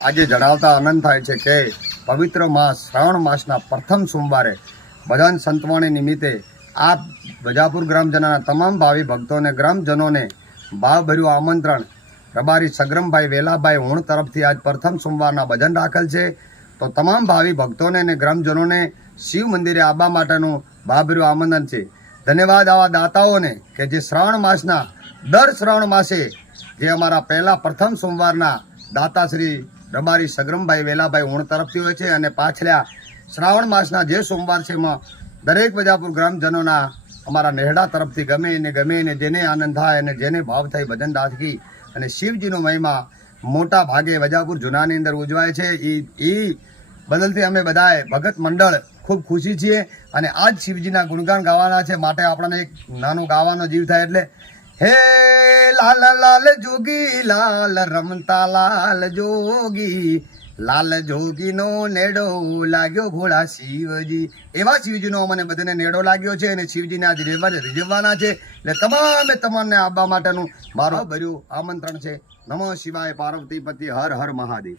આજે જણાવતા આનંદ થાય છે કે પવિત્ર માસ, શ્રાવણ માસના પ્રથમ સોમવારે ભજન સંતવાણી નિમિત્તે આ બજાપુર ગ્રામજનોના તમામ ભાવિ ભક્તોને, ગ્રામજનોને ભાવભર્યું આમંત્રણ. રબારી સગ્રમભાઈ વેલાભાઈ હુણ તરફથી આજ પ્રથમ સોમવારના ભજન રાખેલ છે. તો તમામ ભાવિ ભક્તોને અને ગ્રામજનોને શિવ મંદિરે આવવા માટેનું ભાવભર્યું આમંત્રણ છે. ધન્યવાદ આવા દાતાઓને કે જે શ્રાવણ માસના દર શ્રાવણ માસે જે અમારા પહેલા પ્રથમ સોમવારના દાતા શ્રી રબારી સગરમભાઈ વેલાભાઈ ઉણ તરફથી હોય છે અને પાછલા શ્રાવણ માસના જે સોમવાર છે એમાં દરેક બજાપુર ગ્રામજનોના અમારા નેહડા તરફથી ગમે એને ગમે એને જેને આનંદ થાય અને જેને ભાવ થાય ભજન દાખી અને શિવજીનો મહિમા મોટા ભાગે વજાપુર જૂનાની અંદર ઉજવાય છે. એ એ બદલથી અમે બધાએ ભગત મંડળ ખૂબ ખુશી છીએ અને આજ શિવજીના ગુણગાન ગાવાના છે. માટે આપણને એક નાનો ગાવાનો જીવ થાય એટલે હે લાલ લાલ જોગી, લાલ રમતા લાલ જોગી. લાલ જોગીનો નેડો લાગ્યો ભોળા શિવજી. એવા શિવજીનો મને બધાને નેડો લાગ્યો છે અને શિવજીને આજ રેવા રીઝવવાના છે. એટલે તમામે તમામને આવવા માટેનું મારું ભર્યું આમંત્રણ છે. નમઃ શિવાય પાર્વતીપતિ હર હર મહાદેવ.